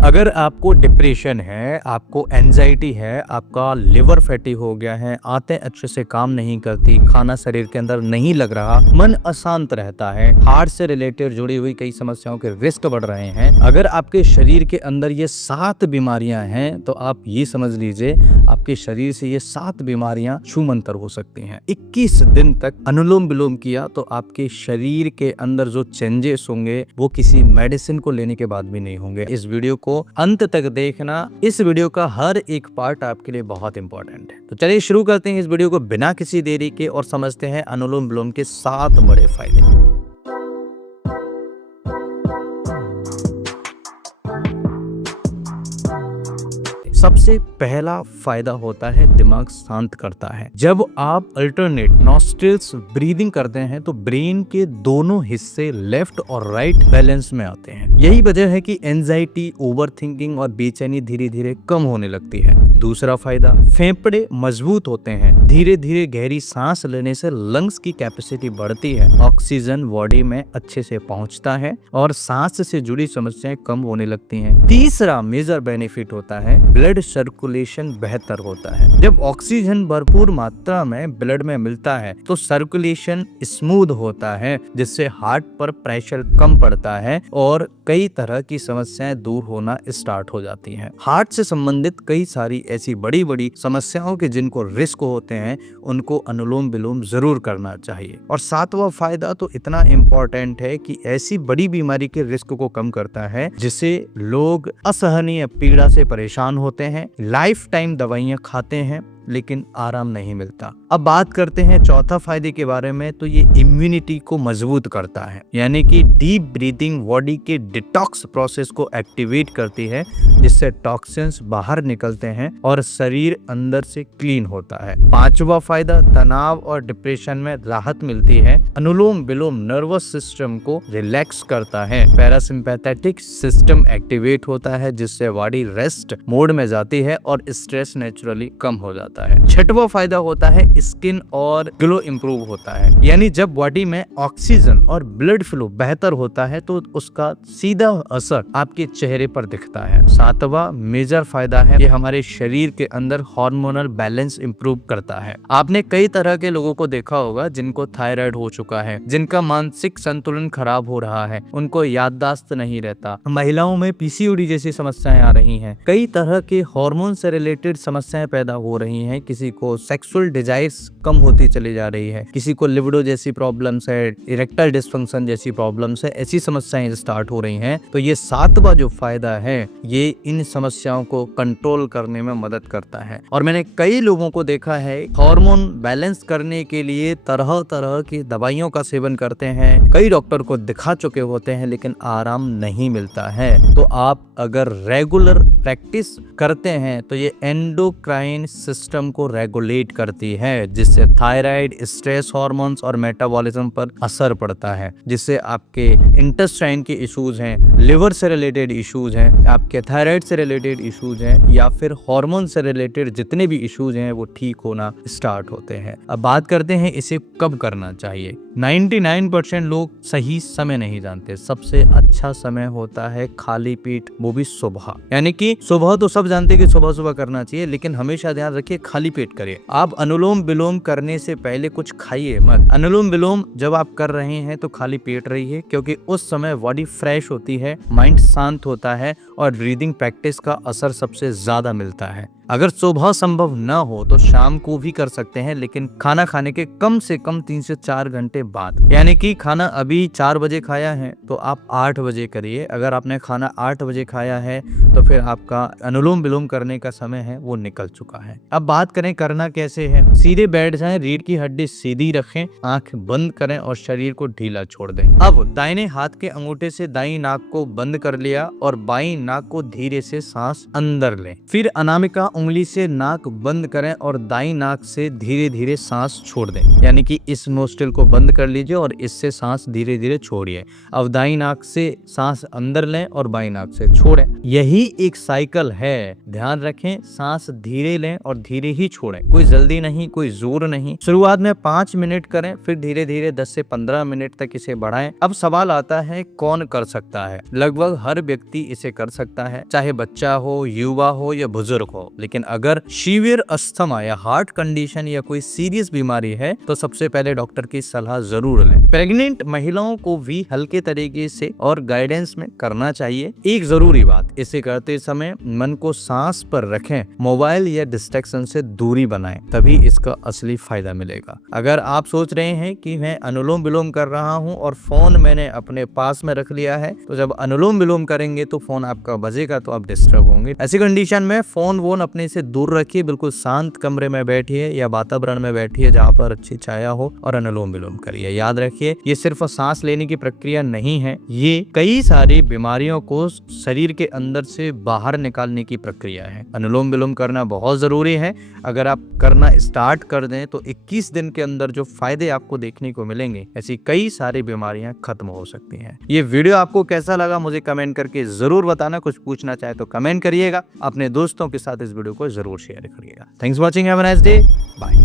अगर आपको डिप्रेशन है, आपको एंजाइटी है, आपका लिवर फैटी हो गया है, आंतें अच्छे से काम नहीं करती, खाना शरीर के अंदर नहीं लग रहा, मन अशांत रहता है, हार्ट से रिलेटेड जुड़ी हुई कई समस्याओं के रिस्क बढ़ रहे हैं, अगर आपके शरीर के अंदर ये 7 बीमारियां हैं तो आप ये समझ लीजिए आपके शरीर से ये 7 बीमारियां छूमंतर हो सकती हैं। 21 दिन तक अनुलोम विलोम किया तो आपके शरीर के अंदर जो चेंजेस होंगे वो किसी मेडिसिन को लेने के बाद भी नहीं होंगे। इस वीडियो को अंत तक देखना, इस वीडियो का हर एक पार्ट आपके लिए बहुत इंपॉर्टेंट है। तो चलिए शुरू करते हैं इस वीडियो को बिना किसी देरी के और समझते हैं अनुलोम विलोम के 7 बड़े फायदे। सबसे पहला फायदा होता है दिमाग शांत करता है। जब आप अल्टरनेट नॉस्ट्रिल्स ब्रीदिंग करते हैं तो ब्रेन के दोनों हिस्से लेफ्ट और राइट बैलेंस में आते हैं। यही वजह है कि एंजाइटी, ओवरथिंकिंग और बेचैनी धीरे धीरे कम होने लगती है। दूसरा फायदा, फेफड़े मजबूत होते हैं। धीरे धीरे गहरी सांस लेने से लंग्स की कैपेसिटी बढ़ती है, ऑक्सीजन बॉडी में अच्छे से पहुंचता है और सांस से जुड़ी समस्याएं कम होने लगती हैं। तीसरा मेजर बेनिफिट होता है ब्लड सर्कुलेशन बेहतर होता है। जब ऑक्सीजन भरपूर मात्रा में ब्लड में मिलता है तो सर्कुलेशन स्मूथ होता है, जिससे हार्ट पर प्रेशर कम पड़ता है और कई तरह की समस्याएं दूर होना स्टार्ट हो जाती हैं। हार्ट से संबंधित कई सारी ऐसी बड़ी बड़ी समस्याओं के जिनको रिस्क होते हैं उनको अनुलोम विलोम जरूर करना चाहिए। और 7वां फायदा तो इतना इम्पोर्टेंट है कि ऐसी बड़ी बीमारी के रिस्क को कम करता है जिसे लोग असहनीय पीड़ा से परेशान होते हैं, लाइफ टाइम दवाइयां खाते हैं लेकिन आराम नहीं मिलता। अब बात करते हैं चौथा फायदे के बारे में, तो ये इम्यूनिटी को मजबूत करता है, यानी कि डीप ब्रीदिंग बॉडी के डिटॉक्स प्रोसेस को एक्टिवेट करती है, जिससे टॉक्सिन्स बाहर निकलते हैं और शरीर अंदर से क्लीन होता है। 5वां फायदा, तनाव और डिप्रेशन में राहत मिलती है। अनुलोम विलोम नर्वस सिस्टम को रिलैक्स करता है, पैरासिम्पैथेटिक सिस्टम एक्टिवेट होता है, जिससे बॉडी रेस्ट मोड में जाती है और स्ट्रेस नेचुरली कम हो जाता है। 6वां फायदा होता है स्किन और ग्लो इंप्रूव होता है, यानी जब बॉडी में ऑक्सीजन और ब्लड फ्लो बेहतर होता है तो उसका सीधा असर आपके चेहरे पर दिखता है। 7वां मेजर फायदा है, ये हमारे शरीर के अंदर हार्मोनल बैलेंस इंप्रूव करता है। आपने कई तरह के लोगों को देखा होगा जिनको थायराइड हो चुका है, जिनका मानसिक संतुलन खराब हो रहा है, उनको याददाश्त नहीं रहता, महिलाओं में पीसीओडी जैसी समस्याएं आ रही हैं, कई तरह के हार्मोन से रिलेटेड समस्याएं पैदा हो रही हैं, किसी को सेक्सुअल डिजायर्स कम होती चली जा रही है, किसी को लिबिडो जैसी प्रॉब्लम्स है, इरेक्टाइल डिस्फंक्शन जैसी प्रॉब्लम्स है, ऐसी समस्याएं स्टार्ट हो रही हैं। तो ये 7वां जो फायदा है ये इन समस्याओं को कंट्रोल करने में मदद करता है। और मैंने कई लोगों को देखा है हार्मोन बैलेंस करने के लिए तरह तरह की दवाइयों का सेवन करते हैं, कई डॉक्टर को दिखा चुके होते हैं लेकिन आराम नहीं मिलता है। तो आप अगर रेगुलर प्रैक्टिस करते हैं तो ये एंडोक्राइन सिस्टम को रेगुलेट करती है, जिससे थायराइड, स्ट्रेस हार्मोन्स और मेटाबॉलिज्म पर असर पड़ता है, जिससे आपके इंटेस्टाइन के इश्यूज हैं, लिवर से रिलेटेड इश्यूज हैं, आपके थायराइड से रिलेटेड इश्यूज हैं या फिर हार्मोन से रिलेटेड जितने भी इश्यूज हैं वो ठीक होना स्टार्ट होते हैं। अब बात करते हैं इसे कब करना चाहिए। 99% लोग सही समय नहीं जानते। सबसे अच्छा समय होता है खाली पेट, वो भी सुबह। यानी कि सुबह तो सब जानते हैं कि सुबह सुबह करना चाहिए, लेकिन हमेशा ध्यान रखिए खाली पेट करिए। आप अनुलोम विलोम करने से पहले कुछ खाइए मत। अनुलोम विलोम जब आप कर रहे हैं तो खाली पेट रहिए, क्योंकि उस समय बॉडी फ्रेश होती है, माइंड शांत होता है और ब्रीदिंग प्रैक्टिस का असर सबसे ज्यादा मिलता है। अगर सुबह संभव न हो तो शाम को भी कर सकते हैं, लेकिन खाना खाने के कम से कम 3 से 4 घंटे बाद। यानी कि खाना अभी 4 बजे खाया है तो आप 8 बजे करिए। अगर आपने खाना 8 बजे खाया है तो फिर आपका अनुलोम विलोम करने का समय है वो निकल चुका है। अब बात करें करना कैसे है। सीधे बैठ जाएं, रीढ़ की हड्डी सीधी रखें, आंख बंद करें और शरीर को ढीला छोड़ दें। अब दाहिने हाथ के अंगूठे से दाईं नाक को बंद कर लिया और बाईं नाक को धीरे से सांस अंदर लें। फिर अनामिका उंगली से नाक बंद करें और दाई नाक से धीरे धीरे सांस छोड़ दें। यानी कि इस नोस्ट्रिल को बंद कर लीजिए और इससे सांस धीरे धीरे छोड़िए। अब दाई नाक से सांस अंदर लें और बाई नाक से छोड़ें। यही एक साइकिल है। ध्यान रखें, सांस धीरे लें और धीरे ही छोड़ें। कोई जल्दी नहीं, कोई जोर नहीं। शुरुआत में 5 मिनट करें, फिर धीरे धीरे 10 से 15 मिनट तक इसे बढ़ाएं। अब सवाल आता है, कौन कर सकता है? लगभग हर व्यक्ति इसे कर सकता है, चाहे बच्चा हो, युवा हो या बुजुर्ग हो। लेकिन अगर सीवियर अस्थमा या हार्ट कंडीशन या कोई सीरियस बीमारी है तो सबसे पहले डॉक्टर की सलाह जरूर लें। प्रेग्नेंट महिलाओं को भी हल्के तरीके से और गाइडेंस में करना चाहिए। एक जरूरी बात, इसे करते समय मन को सांस पर रखें, मोबाइल या डिस्ट्रैक्शन से दूरी बनाएं, तभी इसका असली फायदा मिलेगा। अगर आप सोच रहे हैं कि मैं अनुलोम विलोम कर रहा हूं और फोन मैंने अपने पास में रख लिया है, तो जब अनुलोम विलोम करेंगे तो फोन आपका बजेगा तो आप डिस्टर्ब होंगे। ऐसी कंडीशन में फोन वोन अपने से दूर रखिए, बिल्कुल शांत कमरे में बैठिए या वातावरण में बैठिए जहाँ पर अच्छी छाया हो और अनुलोम विलोम करिए। याद रखिए, ये सिर्फ सांस लेने की प्रक्रिया नहीं है, ये कई सारी बीमारियों को शरीर के अंदर से बाहर निकालने की प्रक्रिया है। अनुलोम विलोम करना बहुत जरूरी है। अगर आप करना स्टार्ट कर दें तो 21 दिन के अंदर जो फायदे आपको देखने को मिलेंगे, ऐसी कई सारी बीमारियां खत्म हो सकती हैं। ये वीडियो आपको कैसा लगा मुझे कमेंट करके जरूर बताना। कुछ पूछना चाहे तो कमेंट करिएगा। अपने दोस्तों के साथ इस वीडियो को जरूर शेयर करिएगा। Thanks for watching, have a nice day, bye.